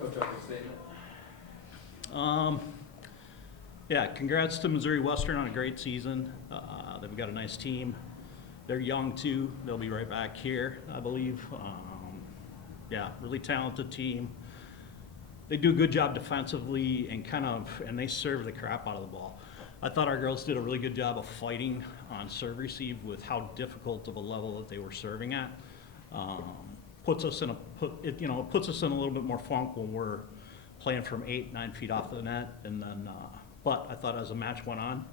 Coach, opening statement. Yeah, congrats to Missouri Western on a great season. They've got a nice team. They're young too. They'll be right back here, I believe. Yeah, really talented team. They do a good job defensively and they serve the crap out of the ball. I thought our girls did a really good job of fighting on serve receive with how difficult of a level that they were serving at. Puts us in a little bit more funk when we're playing from 8-9 feet off the net, and then. But I thought as the match went on,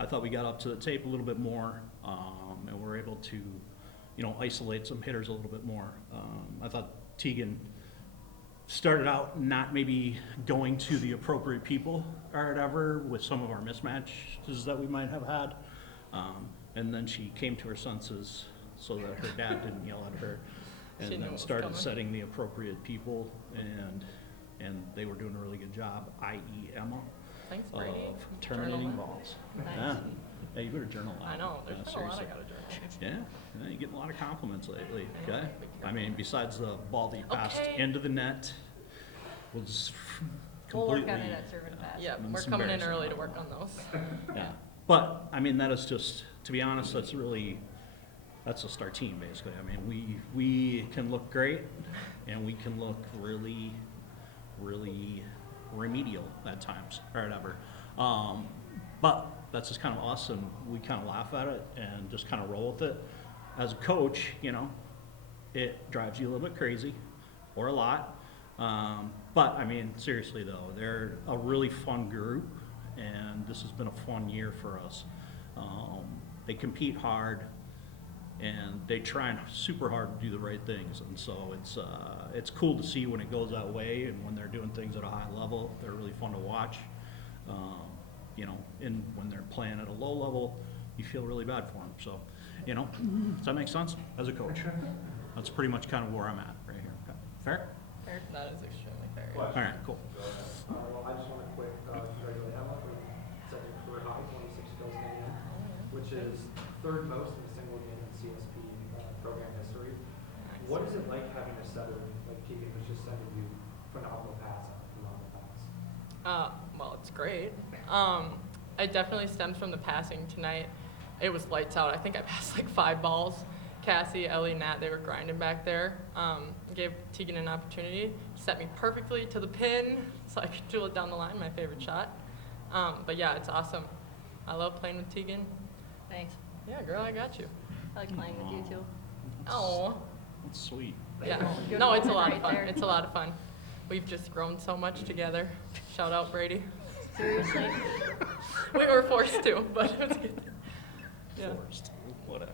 I thought we got up to the tape a little bit more, and we're able to, isolate some hitters a little bit more. I thought Tegan started out not maybe going to the appropriate people or whatever with some of our mismatches that we might have had, and then she came to her senses so that her dad didn't yell at her, and then started setting the appropriate people, and they were doing a really good job, i.e. Emma. Thanks, Brady. Of terminating balls. Nice. Yeah, you better journal that. I know. There's been a lot I gotta journal. Yeah, you're getting a lot of compliments lately. Okay. I mean, besides the ball that you passed Okay. into the net was We'll completely. work on it at Servant Pass. Yeah, It's we're coming in embarrassing. early to work on those. Yeah, but I mean, that is just, to be honest, that's just our team basically. I mean, we can look great, and we can look really, really remedial at times or whatever. But that's just kind of us, and we kind of laugh at it and just kind of roll with it. As a coach, it drives you a little bit crazy, or a lot. But I mean, seriously though, they're a really fun group, and this has been a fun year for us. They compete hard, and they try super hard to do the right things, and so it's cool to see when it goes that way, and when they're doing things at a high level. They're really fun to watch. And when they're playing at a low level, you feel really bad for them. So, does that make sense as a coach? That's pretty much kind of where I'm at right here. Okay. Fair? That is extremely fair. All right, cool. Well, I just want to quick congratulate Emma for setting a career high 26 kills in a game, which is third most in a single game in CSP program history. What is it like having a setter like Keegan who's just sending you phenomenal pass after phenomenal pass? Well, it's great. It definitely stems from the passing tonight. It was lights out. I think I passed like 5 balls. Cassie, Ellie, Nat, they were grinding back there. Gave Tegan an opportunity, set me perfectly to the pin, so I could drill it down the line, my favorite shot. But yeah, it's awesome. I love playing with Tegan. Thanks. Yeah, girl, I got you. I like playing with you too. Oh, That's sweet. yeah. Good No, it's a moment lot right of fun. there. It's a lot of fun. We've just grown so much together. Shout out, Brady. Seriously? We were forced to, but it was good. Yeah. Forced. Whatever.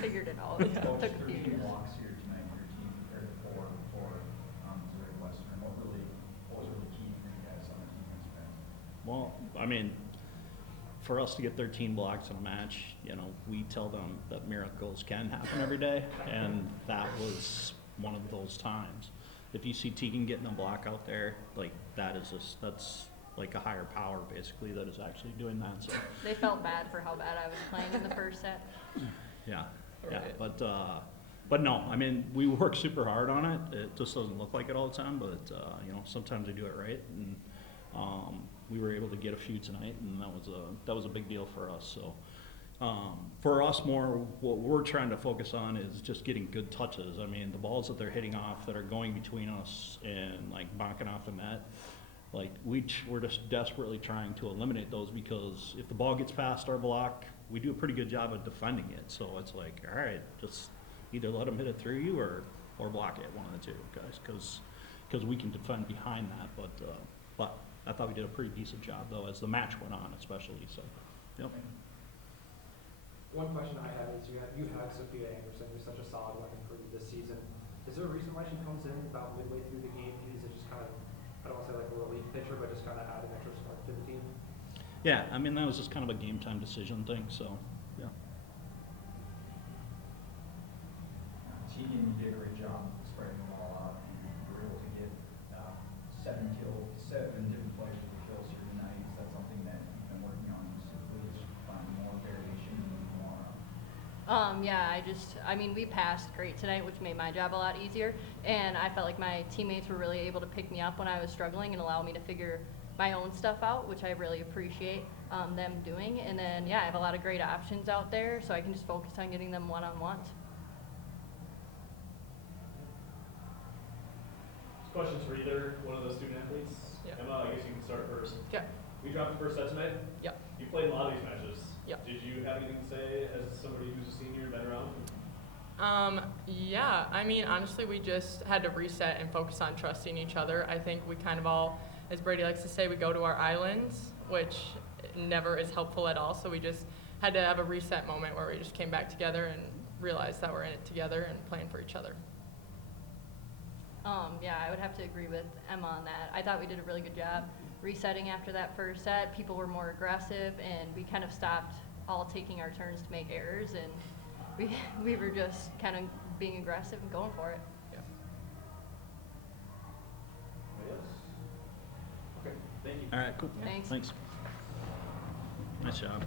Figured it out. It took a few years. Blocks here tonight, your team compared to 4 before Missouri Western. What was really key for you guys on the defense end? Well, I mean, for us to get 13 blocks in a match, we tell them that miracles can happen every day, and that was one of those times. If you see Tegan getting a block out there, like that's like a higher power basically that is actually doing that. So They felt bad for how bad I was playing in the first set. yeah, Right. but no, I mean, we work super hard on it. It just doesn't look like it all the time, but sometimes we do it right, and we were able to get a few tonight, and that was a big deal for us. So for us, more what we're trying to focus on is just getting good touches. I mean, the balls that they're hitting off that are going between us and like bonking off the net, like we're just desperately trying to eliminate those, because if the ball gets past our block, we do a pretty good job of defending it. So it's like, all right, just either let them hit it through you or block it, one of the two, guys, because we can defend behind that. But I thought we did a pretty decent job though as the match went on, especially. So, yep. One question I have is you have Sophia Anderson, who's such a solid weapon for you this season. Is there a reason why she comes in about midway through the game? Is it just kind of, I don't want to say like a relief pitcher, but just kind of add an extra spark to the team? Yeah, I mean, that was just kind of a game time decision thing. So, yeah. Tegan, you did a great job spreading the ball out, and you were able to get 7 different plays with the kills here tonight. Is that something that you've been working on specifically, just find more variation and more? Yeah, I mean, we passed great tonight, which made my job a lot easier. And I felt like my teammates were really able to pick me up when I was struggling and allow me to figure my own stuff out, which I really appreciate them doing. And then, yeah, I have a lot of great options out there, so I can just focus on getting them one-on-ones. Questions for either one of those student athletes? Yeah. Emma, I guess you can start first. Yeah. We dropped the first set tonight. Yep. You played in a lot of these matches. Yep. Did you have anything to say as somebody who's a senior and been around? Yeah, I mean, honestly, we just had to reset and focus on trusting each other. I think we kind of all, as Brady likes to say, we go to our islands, which never is helpful at all. So we just had to have a reset moment where we just came back together and realized that we're in it together and playing for each other. Yeah, I would have to agree with Emma on that. I thought we did a really good job resetting after that first set. People were more aggressive, and we kind of stopped all taking our turns to make errors, and we were just kind of being aggressive and going for it. Yeah. Yes. Okay, thank you. All right, cool. Thanks. Thanks. Nice job.